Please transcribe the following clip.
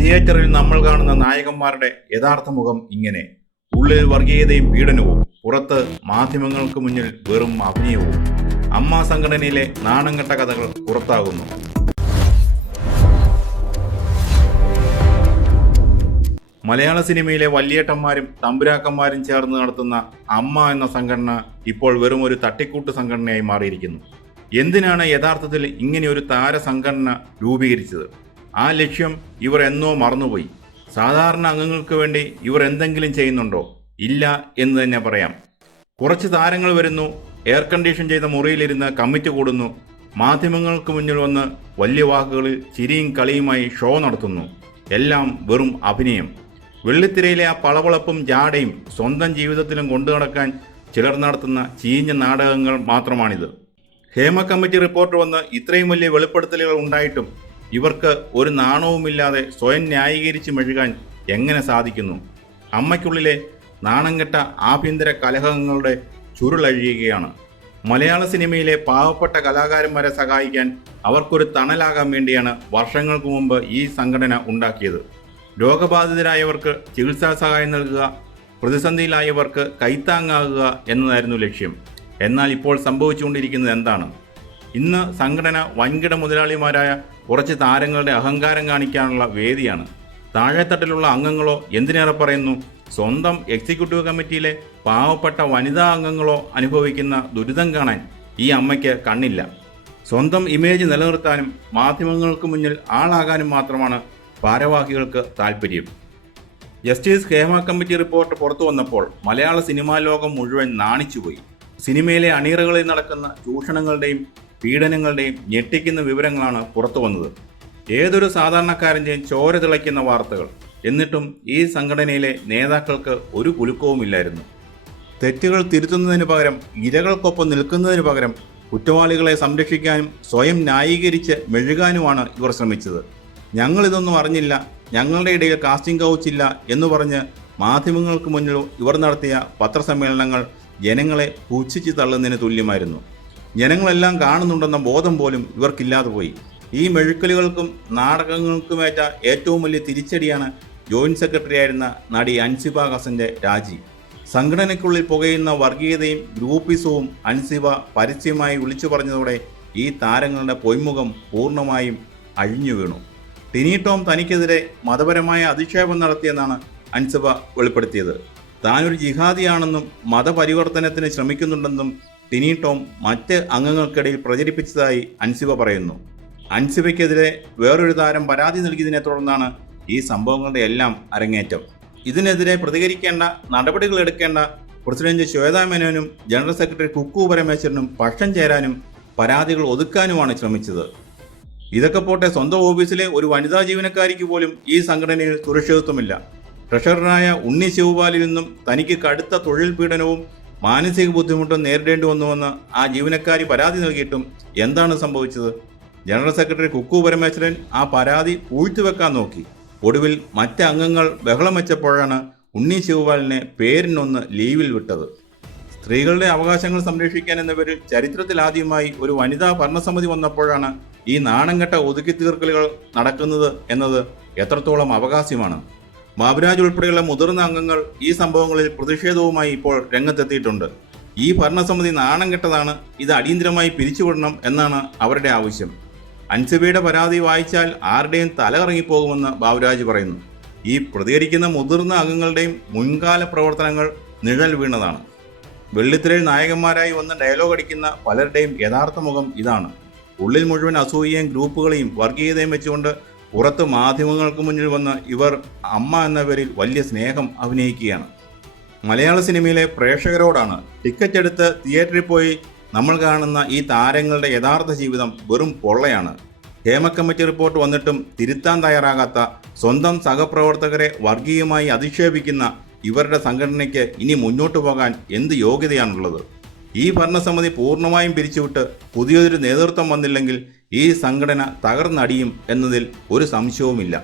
തിയേറ്ററിൽ നമ്മൾ കാണുന്ന നായകന്മാരുടെ യഥാർത്ഥ മുഖം ഇങ്ങനെ. ഉള്ളിൽ വർഗീയതയും പീഡനവും, പുറത്ത് മാധ്യമങ്ങൾക്ക് മുന്നിൽ വെറും അഭിനയവും. അമ്മ സംഘടനയിലെ നാണംകെട്ട കഥകൾ പുറത്താകുന്നു. മലയാള സിനിമയിലെ വല്യേട്ടന്മാരും തമ്പുരാക്കന്മാരും ചേർന്ന് നടത്തുന്ന അമ്മ എന്ന സംഘടന ഇപ്പോൾ വെറും ഒരു തട്ടിക്കൂട്ട് സംഘടനയായി മാറിയിരിക്കുന്നു. എന്തിനാണ് യഥാർത്ഥത്തിൽ ഇങ്ങനെ ഒരു താര സംഘടന രൂപീകരിച്ചത്? ആ ലക്ഷ്യം ഇവർ എന്നോ മറന്നുപോയി. സാധാരണ അംഗങ്ങൾക്ക് വേണ്ടി ഇവർ എന്തെങ്കിലും ചെയ്യുന്നുണ്ടോ? ഇല്ല എന്ന് തന്നെ പറയാം. കുറച്ച് താരങ്ങൾ വരുന്നു, എയർ കണ്ടീഷൻ ചെയ്ത മുറിയിലിരുന്ന് കമ്മിറ്റി കൂടുന്നു, മാധ്യമങ്ങൾക്ക് മുന്നിൽ വന്ന് വലിയ വാക്കുകളിൽ ചിരിയും കളിയുമായി ഷോ നടത്തുന്നു. എല്ലാം വെറും അഭിനയം. വെള്ളിത്തിരയിലെ ആ പളവളപ്പും ജാടയും സ്വന്തം ജീവിതത്തിലും കൊണ്ടു നടക്കാൻ ചിലർ നടത്തുന്ന ചീഞ്ഞ നാടകങ്ങൾ മാത്രമാണിത്. ഹേമ കമ്മിറ്റി റിപ്പോർട്ട് വന്ന് ഇത്രയും വലിയ വെളിപ്പെടുത്തലുകൾ ഉണ്ടായിട്ടും ഇവർക്ക് ഒരു നാണവുമില്ലാതെ സ്വയം ന്യായീകരിച്ച് മെഴുകാൻ എങ്ങനെ സാധിക്കുന്നു? അമ്മയ്ക്കുള്ളിലെ നാണംകെട്ട ആഭ്യന്തര കലഹങ്ങളുടെ ചുരുളഴിയുകയാണ്. മലയാള സിനിമയിലെ പാവപ്പെട്ട കലാകാരന്മാരെ സഹായിക്കാൻ അവർക്കൊരു തണലാകാൻ വേണ്ടിയാണ് വർഷങ്ങൾക്ക് മുമ്പ് ഈ സംഘടന ഉണ്ടാക്കിയത്. രോഗബാധിതരായവർക്ക് ചികിത്സാ സഹായം നൽകുക, പ്രതിസന്ധിയിലായവർക്ക് കൈത്താങ്ങാകുക എന്നതായിരുന്നു ലക്ഷ്യം. എന്നാൽ ഇപ്പോൾ സംഭവിച്ചുകൊണ്ടിരിക്കുന്നത് എന്താണ്? ഇന്ന് സംഘടന വൻകിട മുതലാളിമാരായ കുറച്ച് താരങ്ങളുടെ അഹങ്കാരം കാണിക്കാനുള്ള വേദിയാണ്. താഴെത്തട്ടിലുള്ള അംഗങ്ങളോ, എന്തിനേറെ പറയുന്നു സ്വന്തം എക്സിക്യൂട്ടീവ് കമ്മിറ്റിയിലെ പാവപ്പെട്ട വനിതാ അംഗങ്ങളോ അനുഭവിക്കുന്ന ദുരിതം കാണാൻ ഈ അമ്മയ്ക്ക് കണ്ണില്ല. സ്വന്തം ഇമേജ് നിലനിർത്താനും മാധ്യമങ്ങൾക്ക് മുന്നിൽ ആളാകാനും മാത്രമാണ് ഭാരവാഹികൾക്ക് താല്പര്യം. ജസ്റ്റിസ് ഹേമ കമ്മിറ്റി റിപ്പോർട്ട് പുറത്തു വന്നപ്പോൾ മലയാള സിനിമാ ലോകം മുഴുവൻ നാണിച്ചുപോയി. സിനിമയിലെ അണിയറകളിൽ നടക്കുന്ന ചൂഷണങ്ങളുടെയും പീഡനങ്ങളുടെയും ഞെട്ടിക്കുന്ന വിവരങ്ങളാണ് പുറത്തു വന്നത്. ഏതൊരു സാധാരണക്കാരൻ്റെയും ചോര തിളയ്ക്കുന്ന വാർത്തകൾ. എന്നിട്ടും ഈ സംഘടനയിലെ നേതാക്കൾക്ക് ഒരു കുലുക്കവുമില്ലായിരുന്നു. തെറ്റുകൾ തിരുത്തുന്നതിന് പകരം, ഇരകൾക്കൊപ്പം നിൽക്കുന്നതിന് പകരം കുറ്റവാളികളെ സംരക്ഷിക്കാനും സ്വയം ന്യായീകരിച്ച് മെഴുകാനുമാണ് ഇവർ ശ്രമിച്ചത്. ഞങ്ങളിതൊന്നും അറിഞ്ഞില്ല, ഞങ്ങളുടെ ഇടയിൽ കാസ്റ്റിംഗ് കൗച്ചില്ല എന്ന് പറഞ്ഞ് മാധ്യമങ്ങൾക്ക് മുന്നിൽ ഇവർ നടത്തിയ പത്രസമ്മേളനങ്ങൾ ജനങ്ങളെ പുച്ഛിച്ച് തള്ളുന്നതിന് തുല്യമായിരുന്നു. ജനങ്ങളെല്ലാം കാണുന്നുണ്ടെന്ന ബോധം പോലും ഇവർക്കില്ലാതെ പോയി. ഈ മെഴുക്കലുകൾക്കും നാടകങ്ങൾക്കുമേറ്റ ഏറ്റവും വലിയ തിരിച്ചടിയാണ് ജോയിന്റ് സെക്രട്ടറി ആയിരുന്ന നടി അൻസിബ ഹസന്റെ രാജി. സംഘടനയ്ക്കുള്ളിൽ പുകയുന്ന വർഗീയതയും ഗ്രൂപ്പിസവും അൻസിബ പരസ്യമായി വിളിച്ചു പറഞ്ഞതോടെ ഈ താരങ്ങളുടെ പൊയ്മുഖം പൂർണ്ണമായും അഴിഞ്ഞു വീണു. ടിനി ടോം തനിക്കെതിരെ മതപരമായ അധിക്ഷേപം നടത്തിയെന്നാണ് അൻസിബ വെളിപ്പെടുത്തിയത്. താനൊരു ജിഹാദിയാണെന്നും മതപരിവർത്തനത്തിന് ശ്രമിക്കുന്നുണ്ടെന്നും ടിനി ടോം മറ്റ് അംഗങ്ങൾക്കിടയിൽ പ്രചരിപ്പിച്ചതായി അൻസിബ പറയുന്നു. അൻസിബയ്ക്കെതിരെ വേറൊരു താരം പരാതി നൽകിയതിനെ തുടർന്നാണ് ഈ സംഭവങ്ങളുടെ എല്ലാം അരങ്ങേറ്റം. ഇതിനെതിരെ പ്രതികരിക്കേണ്ട, നടപടികൾ എടുക്കേണ്ട പ്രസിഡന്റ് ശ്വേതാ മേനോനും ജനറൽ സെക്രട്ടറി കുക്കു പരമേശ്വരനും പക്ഷം ചേരാനും പരാതികൾ ഒതുക്കാനുമാണ് ശ്രമിച്ചത്. ഇതൊക്കെ പോട്ടെ, സ്വന്തം ഓഫീസിലെ ഒരു വനിതാ ജീവനക്കാരിക്ക് പോലും ഈ സംഘടനയിൽ സുരക്ഷിതത്വമില്ല. ട്രഷററായ ഉണ്ണി ശിവപാലിൽ നിന്നും തനിക്ക് കടുത്ത തൊഴിൽ പീഡനവും മാനസിക ബുദ്ധിമുട്ടും നേരിടേണ്ടി വന്നുവെന്ന് ആ ജീവനക്കാരി പരാതി നൽകിയിട്ടും എന്താണ് സംഭവിച്ചത്? ജനറൽ സെക്രട്ടറി കുക്കു പരമേശ്വരൻ ആ പരാതി പൂഴ്ത്തിവെക്കാൻ നോക്കി. ഒടുവിൽ മറ്റ് അംഗങ്ങൾ ബഹളം വെച്ചപ്പോഴാണ് ഉണ്ണി ശിവപാലിനെ പേരിനൊന്ന് ലീവിൽ വിട്ടത്. സ്ത്രീകളുടെ അവകാശങ്ങൾ സംരക്ഷിക്കാൻ എന്ന പേരിൽ ചരിത്രത്തിലാദ്യമായി ഒരു വനിതാ ഭരണസമിതി വന്നപ്പോഴാണ് ഈ നാണംകെട്ട ഒതുക്കി തീർക്കലുകൾ നടക്കുന്നത് എന്നത് എത്രത്തോളം അവകാശമാണ്. ബാബുരാജ് ഉൾപ്പെടെയുള്ള മുതിർന്ന അംഗങ്ങൾ ഈ സംഭവങ്ങളിൽ പ്രതിഷേധവുമായി ഇപ്പോൾ രംഗത്തെത്തിയിട്ടുണ്ട്. ഈ ഭരണസമിതി നാണം കെട്ടതാണ്, ഇത് അടിയന്തരമായി പിരിച്ചുവിടണം എന്നാണ് അവരുടെ ആവശ്യം. അൻസിബയുടെ പരാതി വായിച്ചാൽ ആരുടെയും തല ഇറങ്ങിപ്പോകുമെന്ന് ബാബുരാജ് പറയുന്നു. ഈ പ്രതികരിക്കുന്ന മുതിർന്ന അംഗങ്ങളുടെയും മുൻകാല പ്രവർത്തനങ്ങൾ നിഴൽ വീണതാണ്. വെള്ളിത്തിരയിൽ നായകന്മാരായി വന്ന് ഡയലോഗ് അടിക്കുന്ന പലരുടെയും യഥാർത്ഥ മുഖം ഇതാണ്. ഉള്ളിൽ മുഴുവൻ അസൂയയും ഗ്രൂപ്പുകളെയും വർഗീയതയും വെച്ചുകൊണ്ട് പുറത്ത് മാധ്യമങ്ങൾക്ക് മുന്നിൽ വന്ന് ഇവർ അമ്മ എന്ന പേരിൽ വലിയ സ്നേഹം അഭിനയിക്കുകയാണ്. മലയാള സിനിമയിലെ പ്രേക്ഷകരോടാണ്. ടിക്കറ്റ് എടുത്ത് തിയേറ്ററിൽ പോയി നമ്മൾ കാണുന്ന ഈ താരങ്ങളുടെ യഥാർത്ഥ ജീവിതം വെറും പൊള്ളയാണ്. ഹേമ കമ്മിറ്റി റിപ്പോർട്ട് വന്നിട്ടും തിരുത്താൻ തയ്യാറാകാത്ത, സ്വന്തം സഹപ്രവർത്തകരെ വർഗീയമായി അധിക്ഷേപിക്കുന്ന ഇവരുടെ സംഘടനയ്ക്ക് ഇനി മുന്നോട്ടു പോകാൻ എന്ത് യോഗ്യതയാണുള്ളത്? ഈ ഭരണസമിതി പൂർണ്ണമായും പിരിച്ചുവിട്ട് പുതിയൊരു നേതൃത്വം വന്നില്ലെങ്കിൽ ഈ സംഘടന തകർന്നടിയും എന്നതിൽ ഒരു സംശയവുമില്ല.